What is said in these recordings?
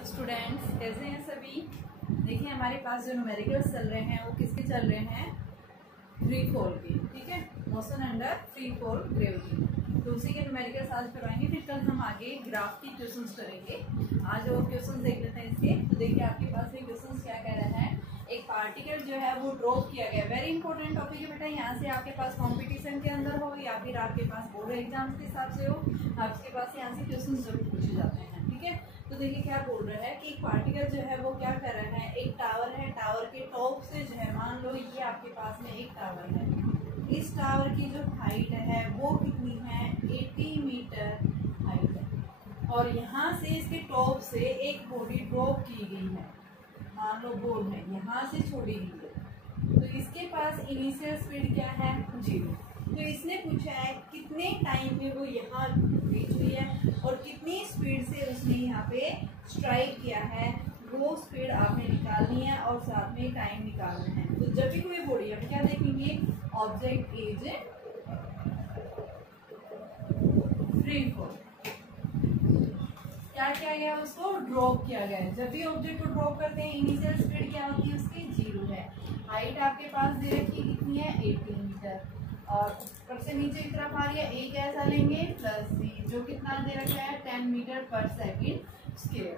Hello students, कैसे हैं सभी। देखिए हमारे पास जो न्यूमेरिकल्स चल रहे हैं वो किसके चल रहे हैं, फ्री फॉल के। ठीक है, motion under free fall gravity. तो उसी के न्यूमेरिकल्स आज करवाएंगे, फिर कल हम आगे ग्राफ की क्वेश्चंस करेंगे। आज वो क्वेश्चंस देख लेते हैं इसके। तो देखिए आपके पास ये क्वेश्चंस क्या कह रहा है, एक पार्टिकल जो है वो ड्रॉप किया गया। वेरी इंपॉर्टेंट टॉपिक है बेटा, यहाँ से आपके पास कंपटीशन के अंदर हो या फिर आपके पास बोर्ड एग्जाम्स के हिसाब से हो, आपके पास यहाँ से क्वेश्चन जरूर पूछे जाते हैं। ठीक है, तो देखिए क्या बोल रहा है कि एक पार्टिकल जो है वो क्या कर रहा है, एक टावर है, टावर के टॉप से जो है, मान लो ये आपके पास में एक टावर है, इस टावर की जो हाइट है वो कितनी है, 80 मीटर हाइट है, और यहाँ से इसके टॉप से एक बॉडी ड्रॉप की गई है, मान लो बोर्ड है, यहाँ से छोड़ी गई है। तो इसके पास इनिशियल स्पीड क्या है, 0। तो इसने पूछा है कितने टाइम में वो यहाँ रीच हुई है और कितनी स्पीड से उसने यहाँ पे स्ट्राइक किया है, वो स्पीड आपने निकालनी है और साथ में टाइम निकालना है। तो जब भी कोई बॉडी, हम क्या देखेंगे, ऑब्जेक्ट इज फ्री फॉल, क्या किया गया, उसको ड्रॉप किया गया है। जब भी ऑब्जेक्ट को ड्रॉप करते हैं इनिशियल स्पीड क्या होती है उसकी, 0 है। हाइट आपके पास दे रखी कितनी है, 80 मीटर, और ऊपर से नीचे की तरफ आ रही है, एक ऐसा लेंगे प्लस सी, जो कितना दे रखा है, 10 मीटर पर सेकेंड स्क्वायर।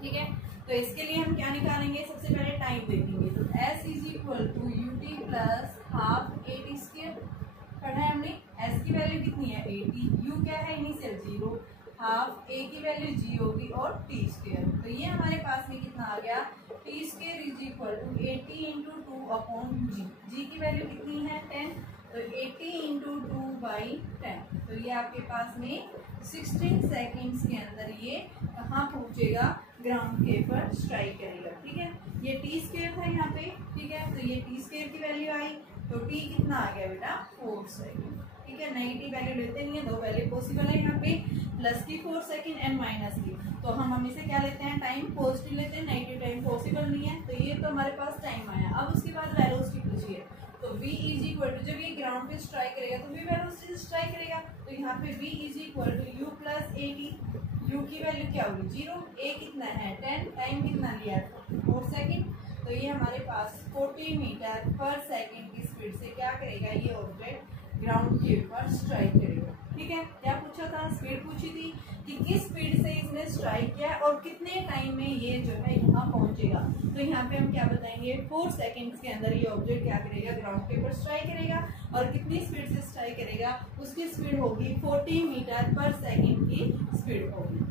ठीक है, तो इसके लिए हम क्या निकालेंगे, सबसे पहले टाइम देखेंगे। तो s is equal to ut plus half 80 square पढ़ा है हमने। s की वैल्यू कितनी है, 80, u क्या है, इनिशियल 0, हाफ a की वैल्यू g होगी और t स्क्वायर। तो ये हमारे पास में कितना आ गया, t square is equal to 80 into 2 upon g की वैल्यू कितनी है, 10, तो 80 इंटू 2 बाई 10। तो ये आपके पास में 16 सेकेंड्स के अंदर ये कहाँ पहुँचेगा, ग्राउंड के पर स्ट्राइक करेगा। ठीक है, ये टी स्क्वायर था यहाँ पे। ठीक है, तो ये टी स्क्वायर की वैल्यू आई, तो टी कितना आ गया बेटा, 4 सेकेंड। ठीक है, नेगेटिव वैल्यू लेते नहीं है, दो वैल्यू पॉसिबल है यहाँ पे, प्लस की 4 सेकेंड एंड माइनस की। तो हम हमेशा क्या लेते हैं, टाइम पॉजिटिव लेते हैं, नेगेटिव टाइम पॉसिबल नहीं है। तो ये तो हमारे पास टाइम आया। अब उसके बाद वेलोसिटी पूछी है, तो v इज इक्वल टू, जब ये ग्राउंड पे स्ट्राइक करेगा तो v वेलोसिटी से स्ट्राइक करेगा। तो यहाँ पे v is equal to u plus 80, u की वैल्यू क्या होगी, 0, a कितना है 10, टाइम कितना लिया है 4 सेकेंड। तो ये हमारे पास 40 मीटर पर सेकेंड की स्पीड से क्या करेगा, ये ऑब्जेक्ट ग्राउंड के ऊपर स्ट्राइक करेगा। ठीक है, क्या पूछा था, स्पीड पूछी थी कि किस स्पीड से इसने स्ट्राइक किया और कितने टाइम में ये जो है यहाँ पहुंचेगा। तो यहाँ पे हम क्या बताएंगे, 4 सेकेंड्स के अंदर ये ऑब्जेक्ट क्या करेगा, ग्राउंड के ऊपर स्ट्राइक करेगा, और कितनी स्पीड से स्ट्राइक करेगा, उसकी स्पीड होगी 40 मीटर पर सेकेंड की स्पीड होगी।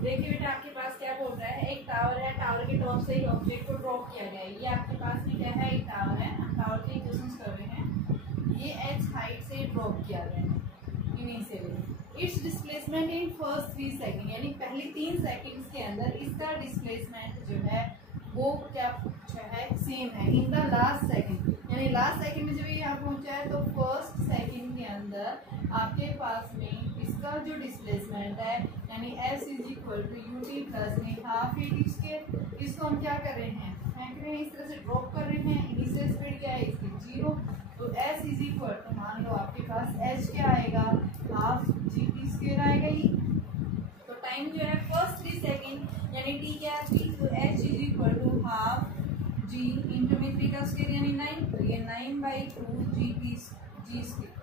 देखिए बेटा आपके पास क्या बोल रहा है, एक टावर है, टावर के टॉप से ही ऑब्जेक्ट को ड्रॉप किया गया है। ये आपके पास में क्या है, एक टावर है, टावर के क्वेश्चंस कर रहे हैं। ये h हाइट से ड्रॉप किया गया है initially. It's displacement in first 3 second, यानी पहली 3 सेकेंड्स के अंदर इसका डिस्प्लेसमेंट जो है वो क्या जो है, सेम है इन द लास्ट सेकेंड, यानी लास्ट सेकेंड में जब ये यहाँ पहुंचा है तो फर्स्ट सेकेंड के अंदर आपके पास में इसका जो डिस्प्लेसमेंट है, यानी s is equal to ut plus में हाफ 80 स्क्वायर। इसको हम क्या कर रहे हैं, फेंक रहे हैं, इस तरह से ड्रॉप कर रहे हैं। इनिशियल स्पीड क्या है इसकी, 0, तो s इज इक्वल टू, मान लो आपके पास h क्या आएगा, हाफ gt स्क्वायर आएगा ही। तो टाइम जो है फर्स्ट 3 सेकेंड, यानी t क्या है 3, तो h is equal to half g into में 3 का स्क्वायर यानी 9, तो ये 9/2 g स्क्वायर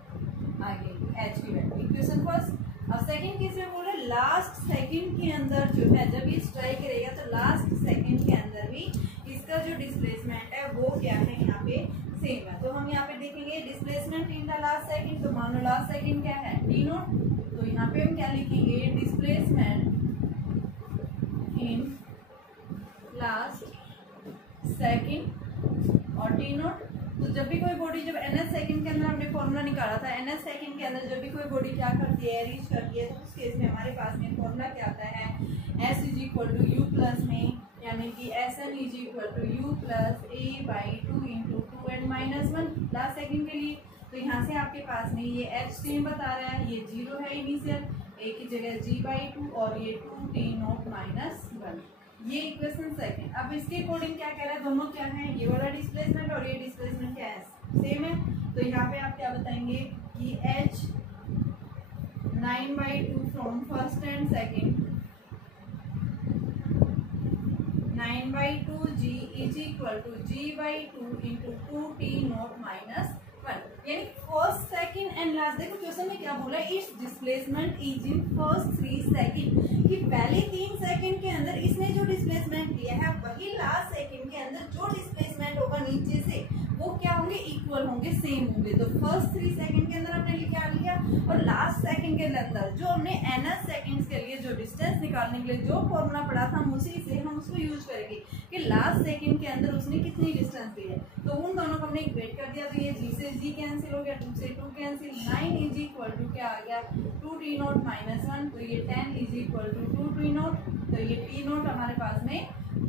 आ गई h की वैल्यू। Equation first. अब सेकंड केस में बोल रहे लास्ट सेकंड के अंदर जो है, जब ये स्ट्राइक करेगा तो लास्ट सेकंड के अंदर भी इसका जो डिस्प्लेसमेंट है वो क्या है, यहाँ पे सेम है। तो हम यहाँ पे देखेंगे displacement in the last second, तो मान लो लास्ट सेकंड क्या है, टी नोट, तो यहाँ पे हम क्या लिखेंगे, डिस्प्लेसमेंट इन लास्ट सेकंड और टी नोट। तो जब भी कोई बॉडी, जब ns सेकंड के अंदर हमने फॉर्मूला निकाला था, ns सेकंड के अंदर जब भी कोई बॉडी क्या करती है, रीच करती है, तो उस केस में हमारे पास में फॉर्मूला क्या आता है, s is equal to u plus में, यानी कि sn is equal to u plus a/2 into 2 and minus 1 last second के लिए। तो यहाँ से आपके पास में ये h सेम बता रहा है, ये 0 है इनिशियल, a की जगह g/2 और ये 2t0 माइनस 1, ये इक्वेशन सेकंड। अब इसके अकॉर्डिंग क्या कह रहा है, दोनों क्या है, ये वाला डिस्प्लेसमेंट और ये डिस्प्लेसमेंट क्या है, सेम है। तो यहाँ पे आप क्या बताएंगे कि h 9/2 from first and second, 9/2 g is equal to g/2 into 2t naught minus 1। यानी फर्स्ट सेकंड एंड लास्ट, देखो क्वेश्चन में क्या बोला, it's displacement is in first 3 second, कि पहले 3 सेकंड के अंदर इसने जो डिस्प्लेसमेंट लिया है वही लास्ट सेकंड के अंदर जो डिस्प्लेसमेंट होगा नीचे से वो क्या होंगे, इक्वल होंगे, सेम होंगे। तो फर्स्ट 3 सेकंड के अंदर हमने क्या लिया और लास्ट सेकंड के अंदर जो हमने nth सेकंड्स के लिए जो डिस्टेंस निकालने के लिए जो फॉर्मूला पढ़ा था हम उसी से हम उसको यूज करेंगे कि लास्ट सेकंड के अंदर उसने कितनी डिस्टेंस दी है। तो उन दोनों को हमने इक्वेट कर दिया, तो ये g से g कैंसिल हो गया, 2 से 2 कैंसिल, 9 इज इक्वल टू क्या आ गया 2t नॉट माइनस 1, तो ये 10 is equal to 2t not, तो ये t नॉट हमारे पास में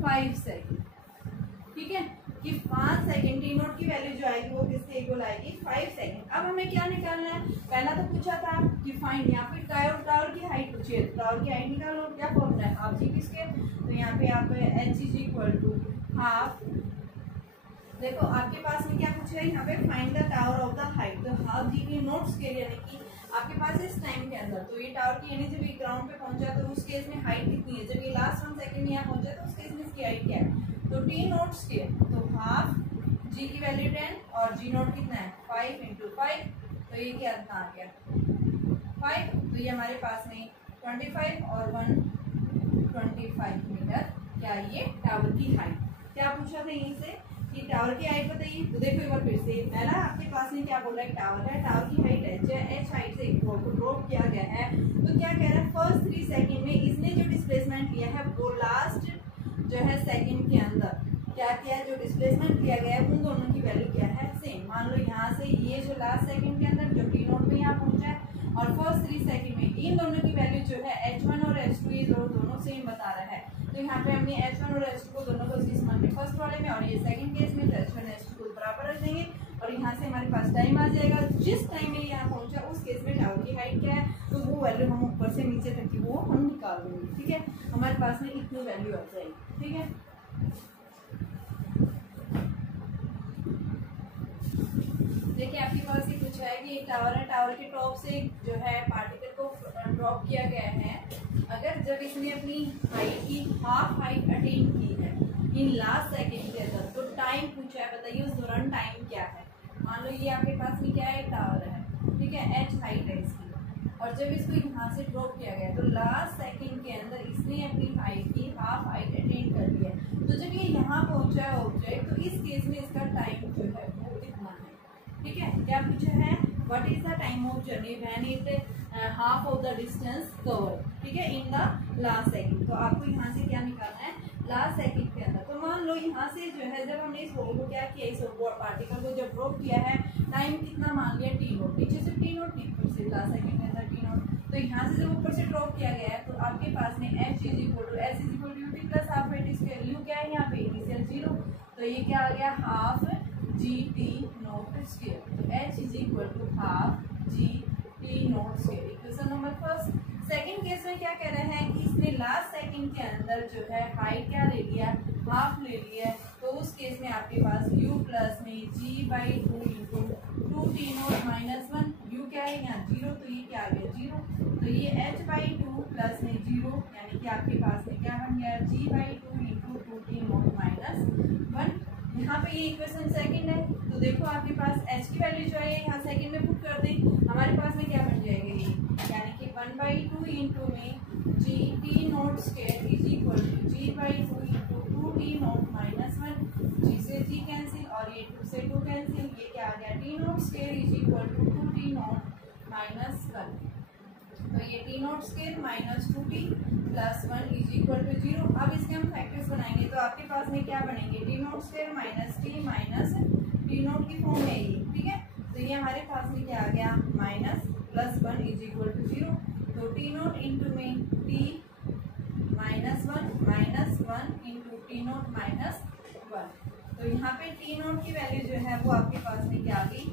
5 सेकंड, ठीक है, कि 5 सेकंड टी नोट की वैल्यू जो आएगी वो किसके इक्वल आएगी 5 सेकंड। अब हमें क्या निकालना है, पहला तो पूछा था कि फाइंड, यहाँ पे टावर की हाइट पूछी है, टावर की हाइट निकालो, क्या फॉर्मूला है हाफ जी किसके, तो यहाँ पे आप h is equal to half, देखो आपके पास में क्या पूछा है यहाँ पे find the tower of the height, तो हाफ जी की नोट स्केल, यानी कि आपके पास इस टाइम के अंदर तो ये टावर की यानी जब ये ग्राउंड पे पहुंचा तो उस केस में हाइट कितनी है, जब ये लास्ट 1 सेकंड में यहाँ पहुंचा तो उस केस में इसकी हाइट क्या है, तो टी नोट स्केल, तो हाफ जी की वैल्यू 10 और जी नोट कितना है 5 इंटू 5, तो ये क्या आ गया 5, तो ये हमारे पास में 25 और 125 मीटर, क्या ये टावर की हाइट। क्या पूछा था यहीं से कि टावर की हाइट बताइए, तो देखो एक बार फिर से, पहला आपके पास में क्या बोला है, टावर है, टावर की हाइट h हाइट से एक वॉल को ड्रॉप किया गया है, तो क्या कह रहा है फर्स्ट 3 सेकंड में इसने जो डिस्प्लेसमेंट लिया है वो लास्ट जो है सेकंड के अंदर क्या किया है, जो डिस्प्लेसमेंट लिया गया है उन दोनों की वैल्यू क्या है सेम। मान लो यहाँ से ये जो लास्ट सेकंड के अंदर जो टी नोट में यहाँ पहुंचा है और फर्स्ट 3 सेकंड में इन दोनों की वैल्यू जो है h1 और h2 ये दोनों सेम बता रहा है, तो यहाँ पे हमने h1 और h2 को दोनों को इस मान में फर्स्ट वाले में और ये सेकंड केस में h1 h2 को बराबर रख देंगे और यहाँ से हमारे पास टाइम आ जाएगा, जिस टाइम में यहाँ पहुंचा उस केस में टावर की हाइट क्या है, तो वो वैल्यू हम ऊपर से नीचे तक की वो हम निकाल देंगे, ठीक है, हमारे पास में इतनी वैल्यू आ जाएगी, ठीक है। देखिए आपके पास ये पूछा है कि एक टावर है, टावर के टॉप से जो है पार्टिकल को ड्रॉप किया गया है, अगर जब इसने अपनी हाइट की हाफ हाइट अटेन की है इन लास्ट सेकंड के अंदर, तो टाइम पूछा है, बताइए उस दौरान टाइम क्या है। मान लो ये आपके पास में क्या है, टावर है, ठीक है, h हाइट है इसकी, और जब इसको यहाँ से ड्रॉप किया गया तो लास्ट सेकंड के अंदर इसने अपनी हाइट की हाफ हाइट अटेन कर लिया, तो जब ये यहाँ पहुंचा है ऑब्जेक्ट, तो इस केस में इसका टाइम जो है वो कितना है, ठीक है। क्या पूछा है, what is the time of journey when it half of the distance cover, ठीक है, इन द लास्ट सेकंड, तो आपको यहाँ से क्या निकालना है लास्ट सेकंड के अंदर। तो मान लो यहाँ से जो है जब हमने इस होल को क्या किया, इस पार्टिकल को जब ड्रॉप किया है, टाइम कितना मान लिया टी नोट, नीचे से टी नोट, ऊपर से लास्ट सेकंड के अंदर टी नोट, तो यहाँ से जब ऊपर से ड्रॉप किया गया है तो आपके पास में h is equal to s is equal to ut plus half at square, u क्या है यहाँ पे इनिशियल 0, तो ये क्या आ गया हाफ जी टी नोट स्क्वायर, तो h is equal to half ji t naught square, equation number first. Second case में क्या कह रहे हैं कि इसने लास्ट सेकंड के अंदर जो है हाइट क्या ले लिया, हाफ ले लिया, तो उस केस में आपके पास u प्लस में g/2 into 2t naught minus 1, u क्या है यहाँ 0, तो ये क्या आ गया 0, तो ये h/2 प्लस में 0, यानी कि आपके पास में क्या बन गया g/2 into 2t naught minus 1। यहाँ पे ये इक्वेशन सेकंड है, तो देखो आपके पास h की वैल्यू जो है यहाँ सेकंड में पुट कर दें, हमारे पास में क्या बन जाएगा ये, यानी कि 1/2 इंटू में g t naught square is equal to g/2 into 2t naught minus 1, g से जी कैंसिल और ये 2 से 2 कैंसिल, ये क्या आ गया t naught square is equal to 2t naught minus 1, तो ये t naught square minus 2t plus 1 is equal to 0। अब इसके हम फैक्टर्स बनाएंगे तो आपके पास में क्या बनेंगे, T naught square minus T minus T note की फॉर्म में ये, ठीक है, तो ये हमारे पास में क्या आ गया minus plus 1 is equal to 0, तो टी नोट इंटू में t minus 1 into t naught minus 1, तो यहाँ पे टी नोट की वैल्यू जो है वो आपके पास में क्या आ गई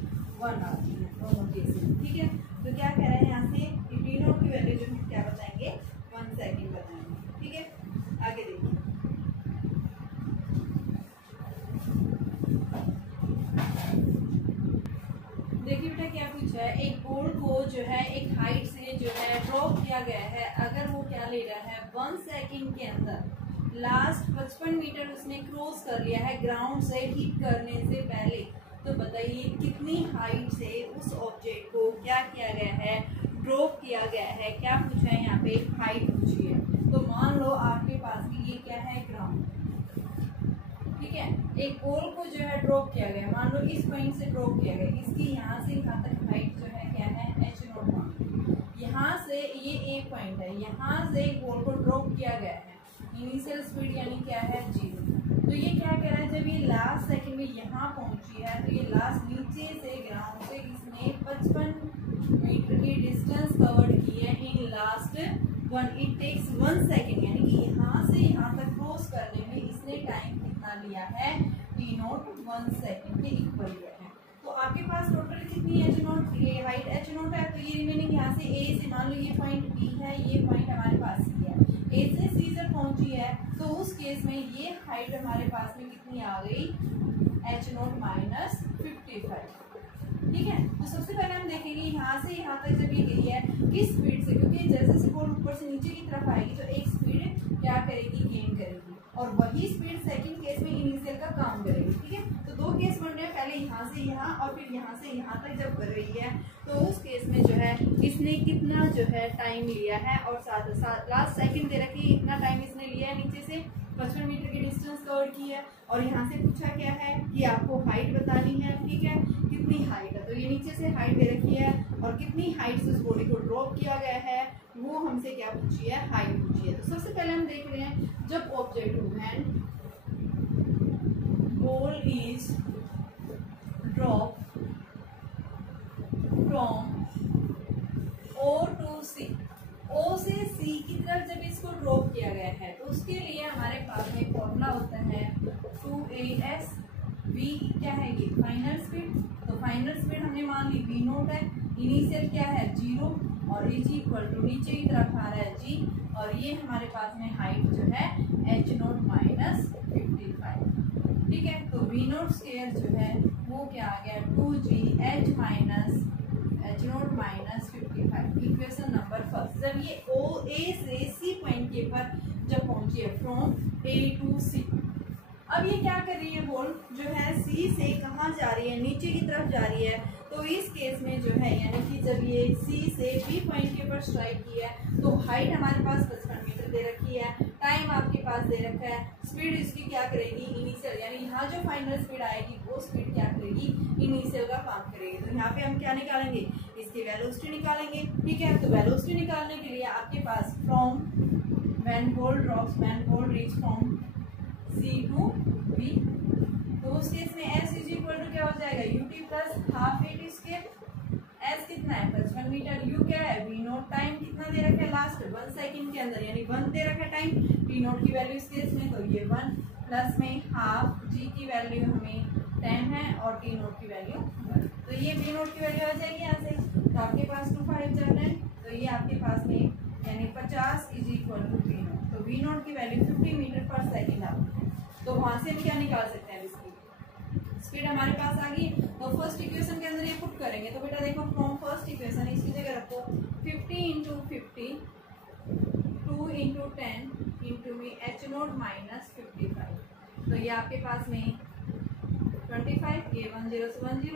1 आ गई है दोनों केसेस, ठीक है। तो क्या कह रहे हैं यहाँ से कि टी नोट की वैल्यू जो हम क्या बताएंगे 1 सेकंड बताएंगे, ठीक है। आगे देखिए, देखिए बेटा क्या पूछा है, एक बोर्ड को जो है एक हाइट से जो है ड्रॉप किया गया है, अगर वो क्या ले रहा है 1 सेकंड के अंदर लास्ट 55 मीटर उसने क्रॉस कर लिया है ग्राउंड से हिट करने से पहले, तो बताइए कितनी हाइट से उस ऑब्जेक्ट को क्या किया गया है, ड्रॉप किया गया है। क्या पूछा है यहाँ पे, हाइट पूछी है। तो मान लो आपके पास की ये क्या है, ग्राउंड, ठीक है। एक बॉल को जो है ड्रॉप किया गया, मान लो इस पॉइंट से ड्रॉप किया गया, इसकी यहाँ से यहाँ तक हाइट जो है क्या है, h0 यहाँ से ये एक पॉइंट है, यहाँ से एक बॉल को ड्रॉप किया गया है, इनिशियल स्पीड यानी क्या है 0। तो ये क्या कह रहा है, जब ये लास्ट सेकंड में यहाँ पहुंची है तो ये लास्ट नीचे से ग्राउंड से इसने 55 मीटर की डिस्टेंस कवर की है in last 1, it takes 1 second, यानी कि यहाँ से यहाँ तक क्रॉस करने में इसने टाइम कितना लिया है, t0 1 सेकंड के इक्वल लिया है। तो आपके पास टोटल कितनी h0, ये हाइट h0 है, तो ये रिमेनिंग यहाँ से a से, मान लो ये पॉइंट b है, ये पॉइंट हमारे पास c है, a से c तक पहुंची है, तो उस केस में ये हाइट हमारे पास में कितनी आ गई, h0 माइनस 55, ठीक है। तो सबसे पहले हम देखेंगे यहाँ से यहाँ तक जब ये गई है किस स्पीड से, क्योंकि जैसे से बॉल ऊपर से नीचे की तरफ आएगी तो एक स्पीड क्या करेगी, गेन करेगी, और वही स्पीड सेकंड केस में इनिशियल का काम करेगी, ठीक है। तो दो केस बन रहे हैं, पहले यहाँ से यहाँ और फिर यहाँ से यहाँ तक जब कर रही है, तो उस केस में जो है इसने कितना जो है टाइम लिया है, और साथ साथ लास्ट सेकंड दे रखी है, इतना टाइम इसने लिया है, नीचे से 55 मीटर की डिस्टेंस कवर की है, और यहाँ से पूछा क्या है कि आपको हाइट बतानी है, ठीक है, कितनी हाइट है, तो ये नीचे से हाइट दे रखी है, और कितनी हाइट से उस बॉडी को ड्रॉप किया गया है वो हमसे क्या पूछी है, हाइट पूछी है। तो सबसे पहले हम देख रहे हैं, जब object when ball is drop from O to C, O से C की तरफ जब इसको ड्रॉप किया गया है, तो उसके लिए हमारे पास में फॉर्मूला होता है 2as, v क्या है, ये फाइनल स्पीड, तो फाइनल स्पीड हमने मान ली v0 है, इनिशियल क्या है 0, और इज इक्वल टू नीचे की तरफ आ रहा है g, और ये हमारे पास में हाइट जो है h0 माइनस 55, ठीक है। तो v0 स्क्वायर जो है वो क्या आ गया, 2gh minus h0 minus 55, equation number first. जब ये A से C पॉइंट के पर जब पहुंची है, फ्रॉम A to C, अब ये क्या कर रही है, बॉल जो है C से कहाँ जा रही है, नीचे की तरफ जा रही है, तो इस केस में जो है यानी कि जब ये C से B पॉइंट के पर स्ट्राइक की है, तो हाइट हमारे पास 55 मीटर दे रखी है, टाइम आपके पास दे रखा है, स्पीड इसकी क्या करेगी, इनिशियल, यानी यहाँ जो फाइनल स्पीड आएगी वो स्पीड क्या करेगी, इनिशियल का काम करेगी। तो यहाँ पे हम क्या निकालेंगे, इसकी वेलोसिटी निकालेंगे, ठीक है। तो वेलोसिटी निकालने के लिए आपके पास from when ball drops, when ball reach from C to B, तो उस केस में s इज इक्वल टू क्या हो जाएगा, ut plus half a square, s कितना है 55 मीटर, u क्या है v0, टाइम कितना दे रखा है लास्ट 1 सेकंड के अंदर, यानी 1 दे रखा है टाइम, t0 की वैल्यू इस केस में, तो ये 1 प्लस में हाफ, g की वैल्यू हमें 10 है, और t0 की वैल्यू 1, तो ये v0 की वैल्यू आ जाएगी यहाँ से, तो आपके पास 2 5 जा रहे हैं, तो ये आपके पास में यानी 50 इज इक्वल टू v0, तो v0 की वैल्यू 50 मीटर पर सेकंड आती है। तो वहां से हम क्या निकाल सकते हैं, इसकी स्पीड हमारे पास आ गई, तो फर्स्ट इक्वेशन के अंदर ये पुट करेंगे, तो बेटा देखो फ्रॉम फर्स्ट इक्वेशन इसकी जगह रखो 50 इंटू 50 2 इंटू 10 इंटू में h0 माइनस 55, तो ये आपके पास में 25, ये 10 से 10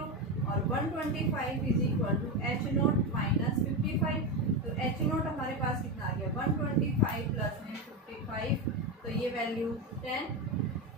और 125 is equal to h0 minus 55, तो h0 हमारे पास कितना आ गया 125 प्लस में 55, तो ये वैल्यू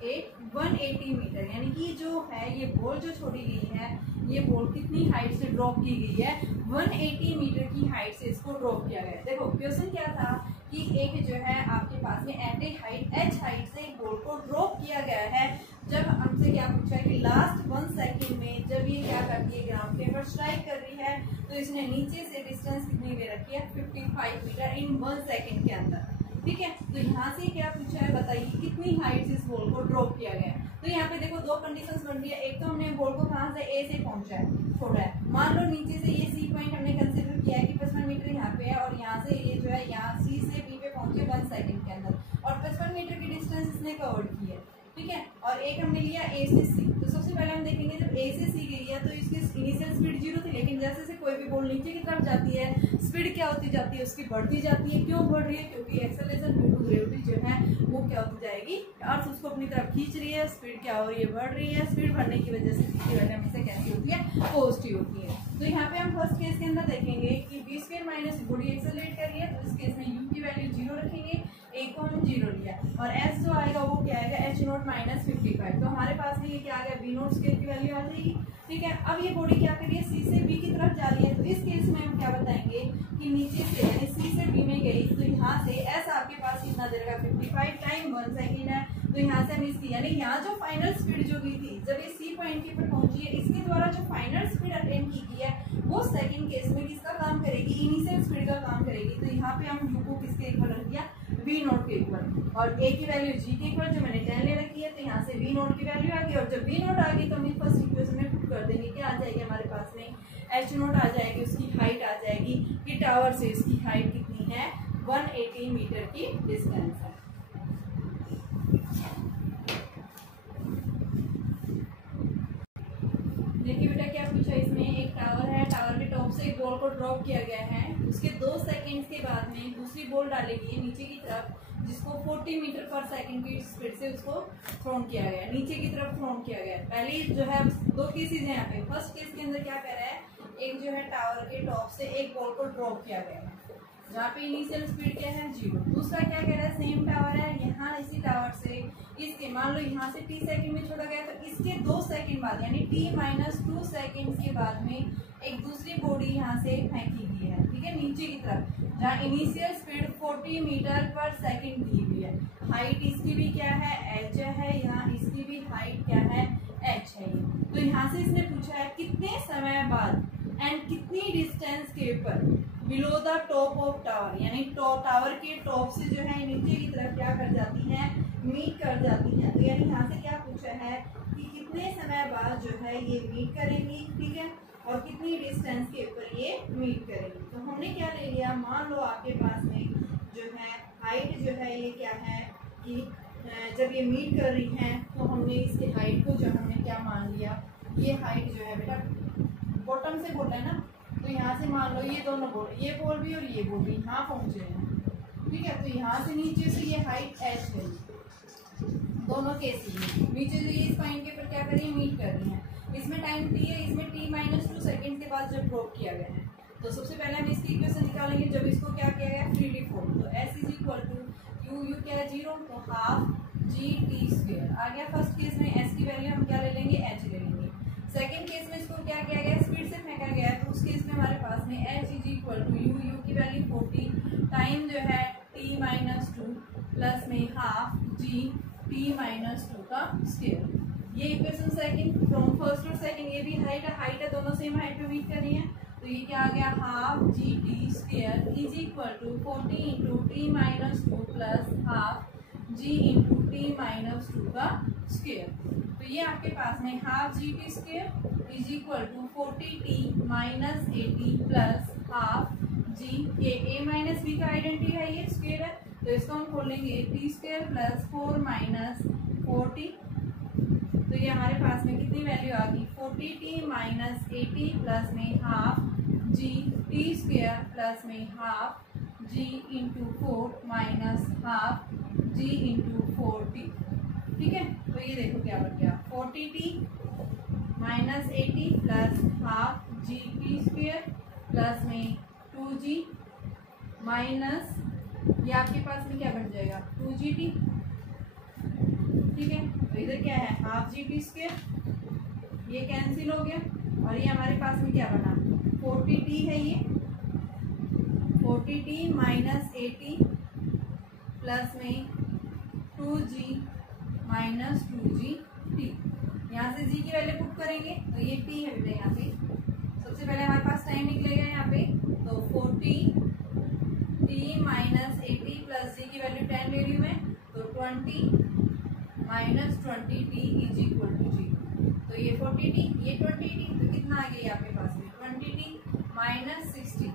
180 मीटर, यानी कि जो है ये बॉल जो छोड़ी गई है, ये बॉल कितनी हाइट से ड्रॉप की गई है, 180 मीटर की हाइट से इसको ड्रॉप किया गया है। देखो क्वेश्चन क्या था कि एक जो है आपके पास में at a height h height से एक बॉल को ड्रॉप किया गया है, जब हमसे क्या पूछा है कि लास्ट 1 सेकंड में जब ये क्या करती है, ग्राउंड के ऊपर स्ट्राइक कर रही है, तो इसने नीचे से डिस्टेंस कितनी दे रखी है 55 मीटर इन 1 सेकंड के अंदर, ठीक है। तो यहाँ से क्या पूछा है, बताइए कितनी हाइट से इस बॉल को ड्रॉप किया गया है। तो यहाँ पे देखो दो कंडीशंस बन रही है, एक तो हमने बॉल को कहाँ से A से पहुंचा है, छोड़ा है, मान लो नीचे से ये C पॉइंट हमने कंसीडर किया है कि 55 मीटर यहाँ पे है, और यहाँ से ये जो है यहाँ C से B पे पहुंचे 1 सेकंड के अंदर, और 55 मीटर की डिस्टेंस इसने कवर की है, ठीक है। और एक हमने लिया A से C, तो सबसे पहले हम देखेंगे जब ए से सी गई है तो इसकी इनिशियल स्पीड 0 थी, लेकिन जैसे जैसे कोई भी बॉल नीचे की तरफ जाती है स्पीड क्या होती जाती है, उसकी बढ़ती जाती है। क्यों बढ़ रही है? क्योंकि एक्सेलरेशन ड्यू टू ग्रेविटी जो है वो क्या होती जाएगी, अर्थ उसको अपनी तरफ खींच रही है, स्पीड क्या हो रही है, बढ़ रही है। स्पीड बढ़ने की वजह से जी की वैल्यू हमेशा कैसी होती है, पॉजिटिव होती है। तो यहाँ पे हम फर्स्ट केस के अंदर देखेंगे कि B square minus body accelerate कर रही है, तो इस केस में यू की वैल्यू 0 रखेंगे, ए को हम 0 लिया, और एस जो आएगा वो क्या आएगा, एच नोट माइनस 55। तो हमारे पास में ये क्या आ गया, बी नोट स्क्वायर की वैल्यू आ जाएगी। ठीक है, अब ये बॉडी क्या कर रही है, सी से बी की तरफ जा रही है, तो इस केस में हम क्या बताएंगे कि नीचे से यानी सी से बी में गई, तो यहाँ से एस आपके पास कितना देगा, 55 टाइम 1 सेकेंड है। तो यहाँ से हम इसकी यानी यहाँ जो फाइनल स्पीड जो गई थी जब ये सी पॉइंट के पर पहुंची है, इसके द्वारा जो फाइनल स्पीड अटेन की गई है वो सेकंड केस में किसका काम करेगी, इनिशियल स्पीड का काम करेगी। तो यहाँ पे हम यू को किसके इक्वल रख दिया, वी नोट के इक्वल, और ए की वैल्यू जी के इक्वल जो मैंने 10 ले रखी है, तो यहाँ से वी नोट की वैल्यू आ गई। और जब वी नोट आ गई तो हम फर्स्ट इक्वेशन में पुट कर देंगे, क्या आ जाएगी हमारे पास में, एच नोट आ जाएगी, उसकी हाइट आ जाएगी कि टावर से इसकी हाइट कितनी है, 180 मीटर की डिस्टेंस है। देखिए बेटा क्या पूछा इसमें, एक टावर है, टावर के टॉप से एक बॉल को ड्रॉप किया गया है, उसके 2 सेकंड्स के बाद में दूसरी बॉल डाली गई है नीचे की तरफ, जिसको 40 मीटर पर सेकंड की स्पीड से उसको थ्रोन किया गया है, नीचे की तरफ थ्रोन किया गया है। पहली जो है 2 केसेज हैं यहाँ पे। फर्स्ट केस के अंदर क्या कह रहा है, एक जो है टावर के टॉप से एक बॉल को ड्रॉप किया गया है, जहाँ पे इनिशियल स्पीड क्या है 0। दूसरा क्या कह रहा है, सेम टावर है, यहाँ इसी टावर से इसके मान लो यहाँ से t सेकंड में छोड़ा गया, तो इसके 2 सेकंड बाद यानी t-2 सेकंड के बाद में एक दूसरी बॉडी यहाँ से फेंकी गई है, ठीक है, नीचे की तरफ, जहाँ इनिशियल स्पीड 40 मीटर पर सेकंड दी हुई है। हाइट इसकी भी क्या है, h है, यहाँ इसकी भी हाइट क्या है, h है। तो यहाँ से इसने पूछा है कितने समय बाद एंड कितनी डिस्टेंस के ऊपर below the top of tower, यानी टावर के टॉप से जो है नीचे की तरफ क्या कर जाती है, मीट कर जाती है। तो यानी यहाँ से क्या पूछा है कि कितने समय बाद जो है ये मीट करेंगी, ठीक है, और कितनी डिस्टेंस के ऊपर ये मीट करेंगी। तो हमने क्या ले लिया, मान लो आपके पास में जो है हाइट जो है ये क्या है कि जब ये मीट कर रही हैं तो हमने इसके हाइट को जो हमने क्या मान लिया, ये हाइट जो है बेटा बॉटम से बोल रहे हैं ना, तो यहाँ से मान लो ये दोनों बोल, ये बोल भी और ये बोल भी यहाँ पहुँचे हैं, ठीक है। तो यहाँ से नीचे से ये हाइट h है, दोनों केसेस में नीचे से ये इस पॉइंट के ऊपर क्या कर रही है, मीट कर रही है। इसमें टाइम t है, इसमें t-2 सेकंड के बाद जब ड्रॉप किया गया है, तो सबसे पहले हम इसकी इक्वेशन निकालेंगे। जब इसको क्या किया गया, 3D फॉर्म, तो s is equal to u क्या है 0, तो हाफ जी टी स्क्वायर आ गया। फर्स्ट केस में s की वैल्यू हम क्या ले लेंगे, h ले लेंगे। सेकंड केस में इसको क्या किया गया, स्पीड से फेंका गया है, तो उस केस में हमारे पास में h is equal to u की वैल्यू 40, टाइम जो है t-2 प्लस में हाफ जी t-2 का स्क्वायर। ये इक्वेशन सेकंड, फ्रॉम फर्स्ट और सेकंड, ये भी हाइट है, दोनों सेम हाइट पे मीट कर रही है, तो ये क्या आ गया, half G T square is equal to 40 into t-2 plus half G into t-2 का स्क्वायर। तो ये आपके पास में half G T square is equal to 40t-80 plus half G, ये a माइनस बी का आइडेंटिटी है, ये स्क्वायर है, तो इसको हम खोल लेंगे टी स्क्वायर प्लस 4 माइनस 40। तो ये हमारे पास में कितनी वैल्यू आ गई, 40t-80 प्लस में half G T square plus में half G into 4 minus half G into 4t, ठीक है। तो ये देखो क्या बन गया, 40t-80 plus half G T square plus में 2g माइनस ये आपके पास में क्या बन जाएगा, 2gt, ठीक है। तो इधर क्या है, हाफ जी टी स्क्वायर, ये कैंसिल हो गया, और ये हमारे पास में क्या बना, 40t है, ये 40t-80 प्लस में 2g माइनस 2gt। यहाँ से g की वैल्यू पुट करेंगे, तो ये t है बेटा, यहाँ पे सबसे पहले हमारे पास टाइम निकलेगा यहाँ पे, तो 40t-80 प्लस g की वैल्यू 10 ले रही हूँ मैं, तो 20 minus 20t is equal to 0। तो ये 40t, ये 20t, तो कितना आ गया आपके पास में, 20t minus 60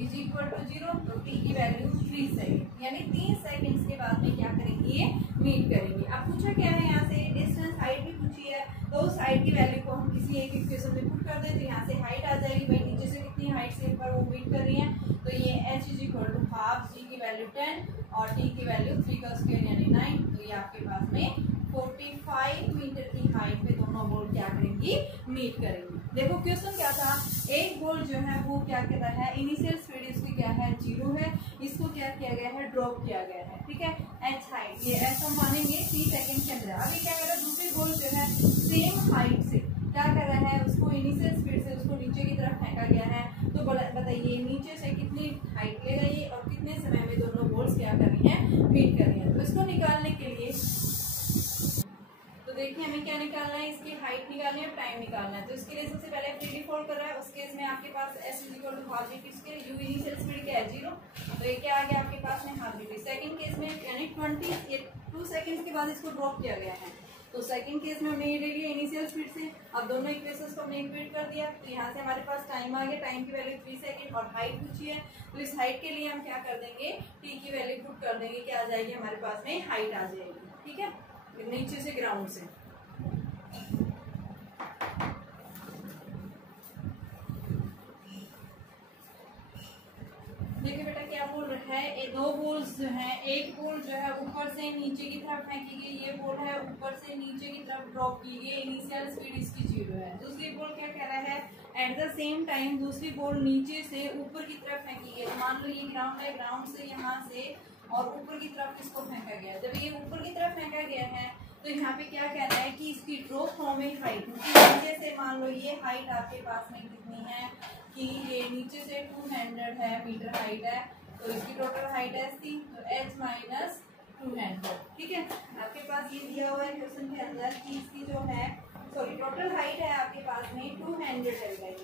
is equal to 0। तो t की वैल्यू 3 सेकेंड, यानी 3 सेकेंड्स के बाद में क्या करेंगे, ये मीट करेंगे। अब पूछा क्या है यहाँ से, डिस्टेंस हाइट भी पूछी है, तो उस हाइट की वैल्यू को हम किसी एक इक्वेशन में पुट कर दें। तो यहाँ से हाइट आ जाएगी, भाई नीचे से कितनी हाइट से ऊपर वो मीट कर रही है, तो ये h is equal to half जी की वैल्यू 10 और t की वैल्यू 3 का स्क्वायर यानी 9। तो ये आपके पास में 45 मीटर की हाइट पे दोनों बॉल क्या करेंगी, मीट करेंगी। देखो क्वेश्चन क्या था, एक बॉल जो है वो क्या कर रहा है, इनिशियल स्पीड इसकी क्या है 0 है, इसको क्या किया गया है, ड्रॉप किया गया है, ठीक है। h हाइट ये ऐसा मानेंगे 3 सेकंड के अंदर। अभी क्या कर रहा है, दूसरी बॉल जो है सेम हाइट से क्या कर रहा है, उसको इनिशियल स्पीड से उसको नीचे की तरफ फेंका गया है। तो बताइए नीचे से कितनी हाइट ले रही है और कितने समय में दोनों बॉल्स क्या कर रही हैं, मीट कर रही हैं। तो इसको निकालने के लिए देखिए हमें क्या निकालना है, इसकी हाइट निकालनी है, टाइम निकालना है। तो इसके लिए सबसे पहले फ्री डिफॉल्ट कर रहा है, उस केस में आपके पास s is equal to half G के यू इनिशियल स्पीड क्या है 0, तो ये क्या आ गया आपके पास में हाफ जी। सेकंड केस में यानी 2 सेकंड्स के बाद इसको ड्रॉप किया गया है, तो सेकंड केस में हमने ये ले लिया इनिशियल स्पीड से। अब दोनों इक्वेशंस को हमने इक्वेट कर दिया, तो यहाँ से हमारे पास टाइम आ गया, टाइम की वैल्यू 3 सेकंड और हाइट पूछी है, तो इस हाइट के लिए हम क्या कर देंगे, t की वैल्यू पुट कर देंगे, क्या आ जाएगी हमारे पास में हाइट आ जाएगी, ठीक है, नीचे से ग्राउंड से। देखिए बेटा क्या बोल रहा है, ये 2 बॉल्स जो है, एक बॉल जो है ऊपर से नीचे की तरफ फेंकी गई, ये बॉल है ऊपर से नीचे की तरफ ड्रॉप की गई, इनिशियल स्पीड इसकी 0 है। दूसरी बॉल क्या कह रहा है, एट द सेम टाइम दूसरी बॉल नीचे से ऊपर की तरफ फेंकी गई। मान लो ये ग्राउंड है, ग्राउंड से यहाँ से और ऊपर की तरफ इसको फेंका गया। जब ये ऊपर की तरफ फेंका गया है तो यहाँ पे क्या कह रहा है कि इसकी ड्रॉप फॉर्मिंग हाइट नीचे से, मान लो ये हाइट आपके पास में कितनी है कि ये नीचे से 200 है मीटर हाइट है, तो इसकी टोटल हाइट है थी, तो h माइनस 200, ठीक है। आपके पास ये दिया हुआ है क्वेश्चन के अंदर कि इसकी जो है सॉरी टोटल हाइट है आपके पास में 200 है भाई,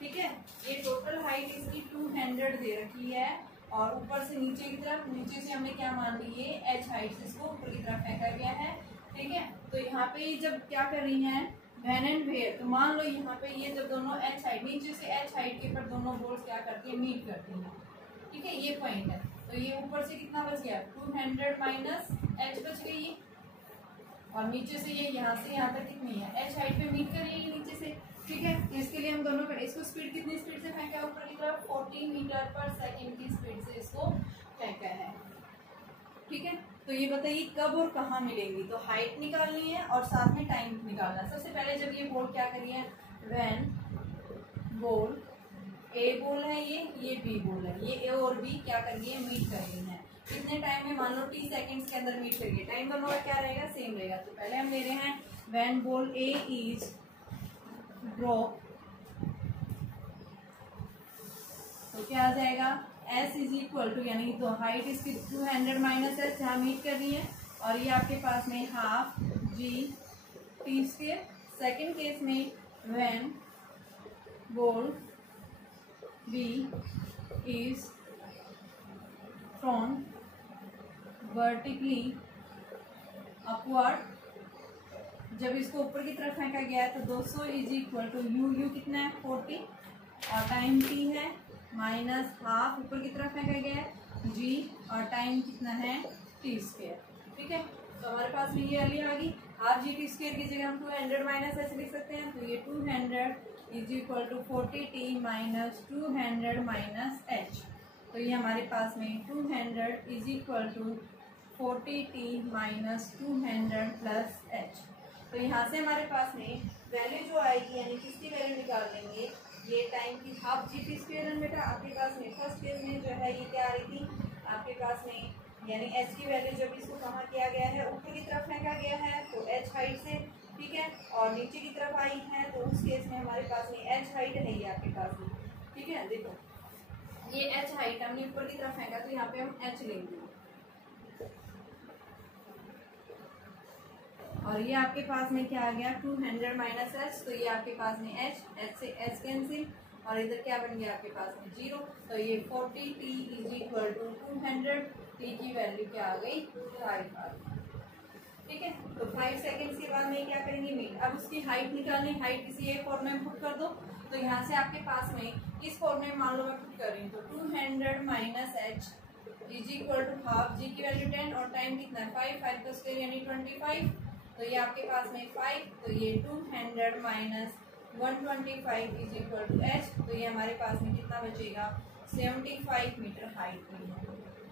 ठीक है। ये टोटल हाइट इसकी 200 दे रखी है और ऊपर से नीचे की तरफ, नीचे से हमने क्या मान ली है h हाइट से इसको ऊपर की तरफ फेंका गया है, ठीक है। तो यहाँ पे जब क्या कर रही हैं वैन एंड वेयर, तो मान लो यहाँ पे ये जब दोनों h हाइट नीचे से h हाइट के ऊपर दोनों बॉल्स क्या करती है, मीट करती हैं, ठीक है, ये पॉइंट है। तो ये ऊपर से कितना बच गया 200 माइनस h बच गई, और नीचे से ये यहाँ से यहाँ तक कितनी है h हाइट पे मीट कर रही है नीचे से, ठीक है। तो इसके लिए हम दोनों का इसको स्पीड कितनी स्पीड से फेंका ऊपर की तरफ 40 मीटर पर सेकंड की स्पीड से इसको फेंका है, ठीक है। तो ये बताइए कब और कहाँ मिलेंगी, तो हाइट निकालनी है और साथ में टाइम निकालना है। सबसे पहले जब ये बॉल क्या करी है, व्हेन बॉल ए बॉल है, ये बी बॉल है, ये ए और बी क्या करेंगे मीट करेंगे हैं, कितने टाइम में, मान लो t सेकंड्स के अंदर मीट करेंगे, टाइम दोनों का क्या रहेगा सेम रहेगा। तो पहले हम ले रहे हैं when ball A is drop, तो क्या आ जाएगा s इज इक्वल टू, यानी तो हाइट इसकी 200 माइनस एस जहाँ मीट कर रही है, और ये आपके पास में half G T square. Second case में when ball B is thrown vertically upward, जब इसको ऊपर की तरफ फेंका गया है तो 200 इज इक्वल टू यू कितना है 40 और टाइम टी है माइनस हाफ ऊपर की तरफ फेंका गया है जी और टाइम कितना है टी स्क्वायर, ठीक है। तो हमारे पास में ये वाली आ गई, हाफ जी टी स्क्वायर की जगह हम 200 माइनस ऐसे लिख सकते हैं, तो ये 200 is equal to 40t minus 200 minus h, तो ये हमारे पास में 200 is equal to 40t minus 200 plus h। तो यहाँ से हमारे पास में वैल्यू जो आएगी यानी किसकी वैल्यू निकाल लेंगे, ये टाइम की हाफ जी टी स्क्वायर बेटा आपके पास में फर्स्ट केस में जो है ये क्या आ रही थी आपके पास में यानी h की वैल्यू जब इसको कहाँ किया गया है ऊपर की तरफ फेंका गया है तो h हाइट से, ठीक है, और नीचे की तरफ आई है तो उस केस में हमारे पास में h हाइट है ये आपके पास में, ठीक है। देखो ये h हाइट हमने ऊपर की तरफ फेंका तो यहाँ पे हम h लेंगे, और ये आपके पास में क्या आ गया 200 माइनस h, तो ये आपके पास में h से h कैंसिल और इधर क्या बन गया आपके पास में 0, तो ये 40t is equal to 200, t की वैल्यू क्या आ गई 5 आ गई, ठीक है। तो 5 सेकंड्स के बाद में क्या करेंगे मीट। अब उसकी हाइट निकालनी, हाइट किसी एक फॉर्म में पुट कर दो, तो यहाँ से आपके पास में इस फॉर्म में मान लो मैं पुट कर रही हूँ, तो 200 minus h is equal to half जी की वैल्यू 10 और टाइम कितना है 5 का स्क्वायर यानी 25, तो ये आपके पास में 5, तो ये 200 minus 125 is equal to h, तो ये हमारे पास में कितना बचेगा 75 मीटर हाइट पे है,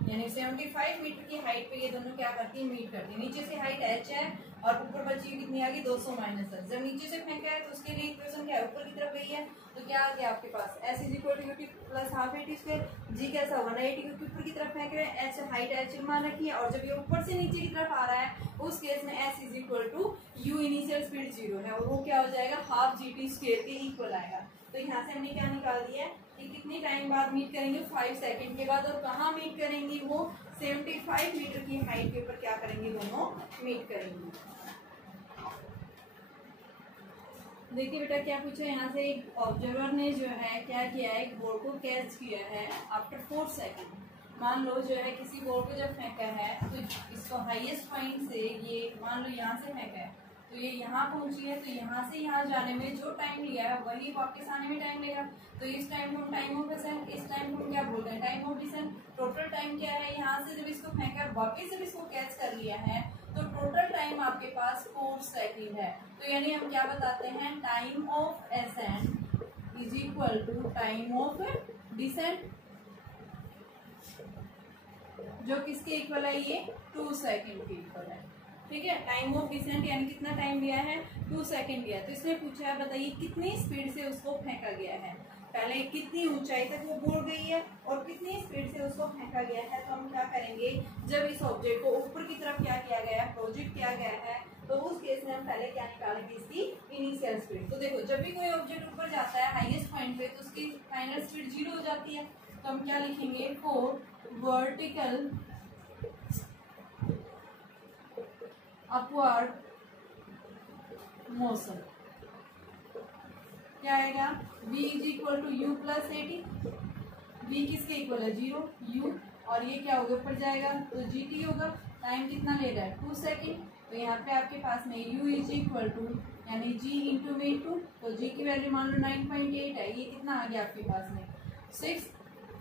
यानी 75 मीटर की हाइट पे ये दोनों क्या करती है मीट करती है। नीचे से हाइट h है और ऊपर बची कितनी आ गई 200 माइनस h। जब नीचे से फेंका है तो उसके लिए इक्वेशन क्या है ऊपर की तरफ गई है, तो क्या आ गया आपके पास s is equal to UT plus half AT square, G कैसा 180 क्योंकि ऊपर की तरफ फेंक रहे हैं, h हाइट h मान रखी है और जब ये ऊपर से नीचे की तरफ आ रहा है उस केस में s is equal to u initial speed 0 है और वो क्या हो जाएगा हाफ जी टी स्क्वायर के इक्वल आएगा। तो यहाँ से हमने क्या निकाल दिया कि कितनी टाइम बाद मीट करेंगे 5 सेकंड के बाद, और कहाँ मीट करेंगे वो 75 मीटर की हाइट के ऊपर क्या करेंगे दोनों मीट करेंगे। देखिए बेटा क्या पूछा यहाँ से, एक ऑब्जर्वर ने जो है क्या किया है एक बॉल को कैच किया है आफ्टर 4 सेकंड। मान लो जो है किसी बॉल को जब फेंका है तो इसको हाईएस्ट पॉइंट से ये मान लो यहाँ से फेंका है तो ये यहाँ पहुंची है, तो यहाँ से यहाँ जाने में जो टाइम लिया है वही वापस आने में टाइम लेगा। तो इस टाइम को हम टाइम ऑफ डिसेंट, इस टाइम को हम क्या बोलते हैं time of descent. Total time क्या है यहाँ से जब इसको फेंका वापस जब इसको कैच कर लिया है तो टोटल टाइम आपके पास 4 सेकंड है। तो यानी हम क्या बताते हैं time of ascent is equal to time of descent, जो किसके इक्वल है ये 2 सेकंड के इक्वल है। ठीक है, टाइम ऑफ डिसेंट यानी कितना टाइम लिया है 2 सेकंड लिया। तो इसमें पूछा है बताइए कितनी स्पीड से उसको फेंका गया है, पहले कितनी ऊंचाई तक वो बोल गई है और कितनी स्पीड से उसको फेंका गया है। तो हम क्या करेंगे जब इस ऑब्जेक्ट को ऊपर की तरफ क्या किया गया है प्रोजेक्ट किया गया है तो उस केस में हम पहले क्या निकालेंगे इसकी इनिशियल स्पीड। तो देखो जब भी कोई ऑब्जेक्ट ऊपर जाता है हाईएस्ट पॉइंट पे तो उसकी फाइनल स्पीड 0 हो जाती है। तो हम क्या लिखेंगे फॉर वर्टिकल अपवर्ड मोशन क्या आएगा v is equal to u plus 80, v किसके इक्वल है 0 u, और ये क्या होगा ऊपर जाएगा तो gt होगा। टाइम कितना ले रहा है 2 सेकंड। तो यहाँ पे आपके पास में u इज इक्वल टू यानी g इंटू में 2, तो g की वैल्यू मान लो 9.8 है, ये कितना आ गया आपके पास में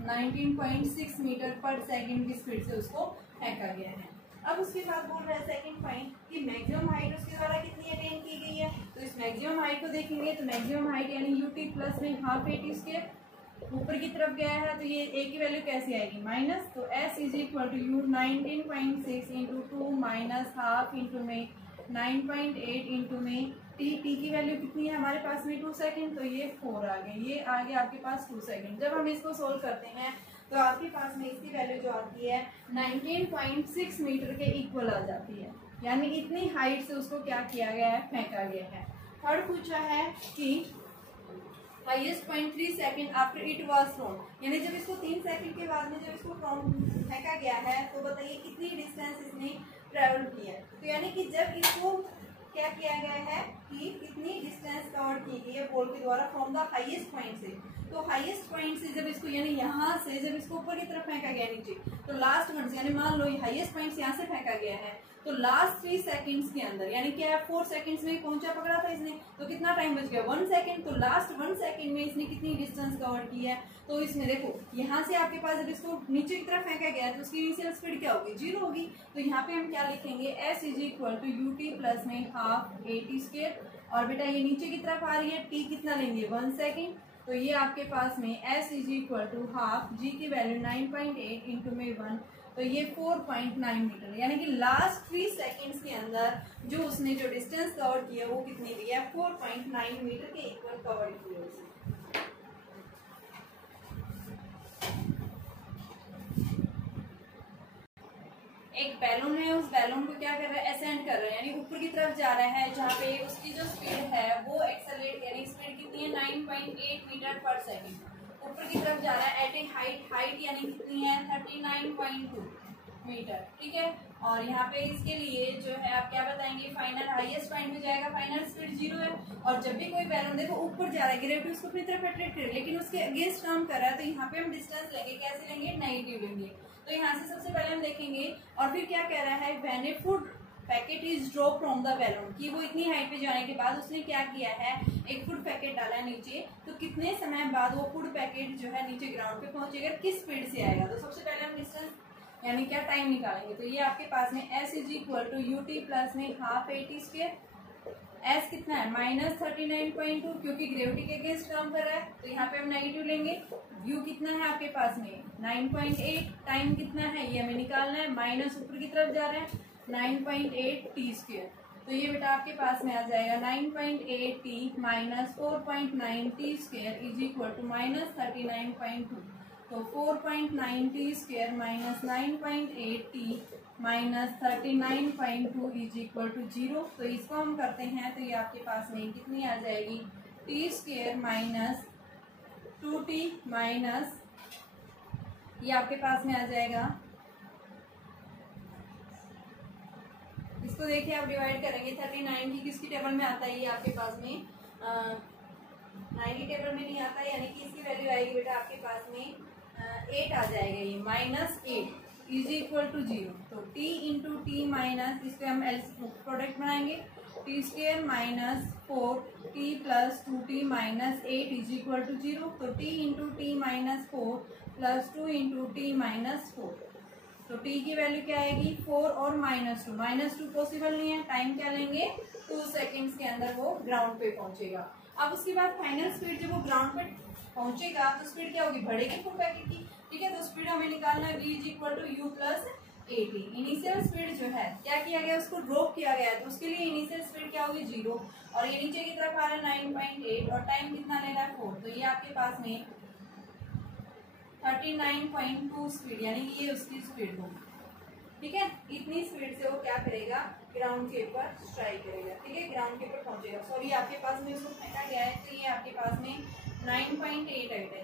19.6 मीटर पर सेकंड की स्पीड से उसको फेंका गया है। अब उसके बाद बोल रहा है सेकंड पॉइंट कि मैक्सिमम हाइट उसके द्वारा कितनी अटेन की गई है। तो इस मैक्सिमम हाइट को देखेंगे तो मैक्सिमम हाइट यानी यूटी प्लस में हाफ एटी स्क्वायर ऊपर की तरफ गया है तो ये ए की वैल्यू कैसे आएगी माइनस, तो s is equal to u 19.6 into 2 minus half into में 9.8 इंटू में टी की वैल्यू कितनी है हमारे पास में 2 सेकंड, तो ये 4 आ गए, ये आ गया आपके पास 2 सेकंड। जब हम इसको सोल्व करते हैं तो आपके पास में इसकी वैल्यू जो आती है 19.6 मीटर के इक्वल आ जाती है, यानी इतनी हाइट से उसको क्या किया गया है फेंका गया है। थर्ड पूछा है कि highest point 3 second after it was thrown, यानी जब इसको 3 सेकंड के बाद में जब इसको फेंका गया है तो बताइए कितनी डिस्टेंस इसने ट्रेवल किया है। तो यानी कि जब इसको क्या किया गया है कि कितनी डिस्टेंस कवर की गई है बॉल के द्वारा फ्रॉम द हाईएस्ट पॉइंट से। तो हाईएस्ट पॉइंट से जब इसको यानी यहाँ से जब इसको ऊपर की तरफ फेंका गया नीचे तो लास्ट वन से यानी मान लो हाईएस्ट पॉइंट से यहाँ से फेंका गया है तो लास्ट 3 सेकंड्स के अंदर यानी क्या है 4 सेकंड्स में पहुंचा पकड़ा था इसने, तो कितना टाइम बच गया 1 सेकंड। तो लास्ट 1 सेकंड में इसने कितनी डिस्टेंस कवर की है, तो इसमें देखो यहाँ से आपके पास जब इसको नीचे की तरफ फेंका गया तो उसकी इनिशियल स्पीड क्या होगी 0 होगी। तो यहाँ पे हम क्या लिखेंगे s is equal to U T plus में हाफ ए टी स्क्वायर, और बेटा ये नीचे की तरफ आ रही है t कितना लेंगे 1 सेकेंड, तो ये आपके पास में s is equal to half g की वैल्यू 9.8 इंटू में 1, तो ये 4.9 मीटर, यानी कि लास्ट 3 सेकंड्स के अंदर जो उसने जो डिस्टेंस कवर किया वो कितनी दी है 4.9 मीटर के इक्वल कवर किया उसने। एक बैलून है, उस बैलून को क्या कर रहा है असेंड कर रहा है यानी ऊपर की तरफ जा रहा है, जहाँ पे उसकी जो स्पीड है वो एक्सेलरेट यानी स्पीड कितनी है 9.8 मीटर पर सेकंड ऊपर की तरफ जा रहा है एट ए हाइट यानी कितनी है 39.2 मीटर। ठीक है, और यहाँ पे इसके लिए जो है आप क्या बताएंगे फाइनल हाईएस्ट पॉइंट में जाएगा, फाइनल स्पीड 0 है। और जब भी कोई बैलून देखो ऊपर जा रहा है ग्रेविटी उसको अपनी तरफ अट्रैक्ट करे लेकिन उसके अगेंस्ट काम कर रहा है, तो यहाँ पे हम डिस्टेंस लेंगे, कैसे लेंगे नेगेटिव लेंगे। तो यहाँ से सबसे पहले हम देखेंगे और फिर क्या कह रहा है when A food packet is drop from the balloon, कि वो इतनी हाइट पे जाने के बाद उसने क्या किया है एक फूड पैकेट डाला है नीचे, तो कितने समय बाद वो फूड पैकेट जो है नीचे ग्राउंड पे पहुंचेगा, किस स्पीड से आएगा। तो सबसे पहले हम डिस्टेंस यानी क्या टाइम निकालेंगे, तो ये आपके पास में s is equal to U T plus में half A T square. s कितना है -39.2, क्योंकि ग्रेविटी के अगेंस्ट काम कर रहा है तो यहाँ पे हम नेगेटिव लेंगे। u कितना है आपके पास में 9.8, टाइम कितना है ये हमें निकालना है, माइनस ऊपर की तरफ जा रहा है 9.8 टी स्क्वायर। तो ये बेटा आपके पास में आ जाएगा 9.8 t minus 4.9 t square is equal to -39.2। तो 4.9 t square minus 9.8 t minus 39.2 is equal to 0। तो इसको हम करते हैं तो ये आपके पास में कितनी आ जाएगी, T square minus 2t minus ये आपके पास में आ जाएगा, इसको देखिए आप डिवाइड करेंगे 39 की किसकी टेबल में आता है, ये आपके पास में 90 टेबल में नहीं आता, यानी कि इसकी वैल्यू आएगी बेटा आपके पास में 8 आ जाएगा, ये -8 इज इक्वल टू 0। तो t इंटू टी माइनस इसको हम प्रोडक्ट बनाएंगे, t square minus 4t plus 2t minus 8 is equal to 0। तो t into t minus 4 plus 2 into t minus 4, तो t की वैल्यू क्या आएगी 4 और -2 पॉसिबल नहीं है, टाइम क्या लेंगे 2 सेकेंड्स के अंदर वो ग्राउंड पे पहुंचेगा। अब उसके बाद फाइनल स्पीड जब वो ग्राउंड पे पहुंचेगा तो स्पीड क्या होगी, बढ़ेगी फुल पैकेट की, ठीक है। तो स्पीड हमें निकालना है v is equal to u plus a t. Initial speed जो है क्या किया गया, उसको ड्रॉप किया गया है, तो उसके लिए इनिशियल स्पीड क्या होगी 0, और ये नीचे की तरफ आ रहा है 9.8 और टाइम कितना ले रहा है 4। तो ये आपके पास में 39.2 स्पीड, यानी कि ये उसकी स्पीड होगी, ठीक है। इतनी स्पीड से वो क्या करेगा, ग्राउंड के ऊपर स्ट्राइक करेगा, ठीक है, ग्राउंड के ऊपर पहुंचेगा। सॉरी आपके पास में उसको फेंका गया है तो ये आपके पास में 9.8 आएगी,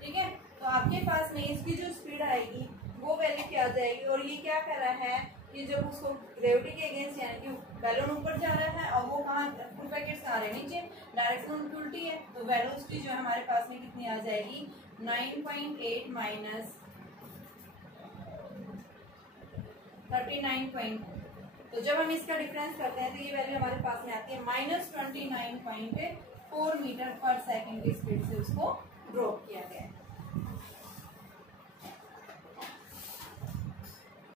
ठीक है। तो आपके पास में इसकी जो स्पीड आएगी वो वैल्यू क्या आ जाएगी, और ये क्या कर रहा है कि जब उसको ग्रेविटी के अगेंस्ट यानी कि बैलून ऊपर जा रहा है और वो कहाँ फुल पैकेट्स आ रहे हैं नीचे, डायरेक्शन उल्टी है, तो वेलोसिटी जो है हमारे पास में कितनी आ जाएगी 9.8 माइनस 39.2। तो जब हम इसका डिफरेंस करते हैं तो ये वैल्यू हमारे पास में आती है -29.4 मीटर पर सेकेंड की स्पीड से उसको ड्रॉप किया गया है।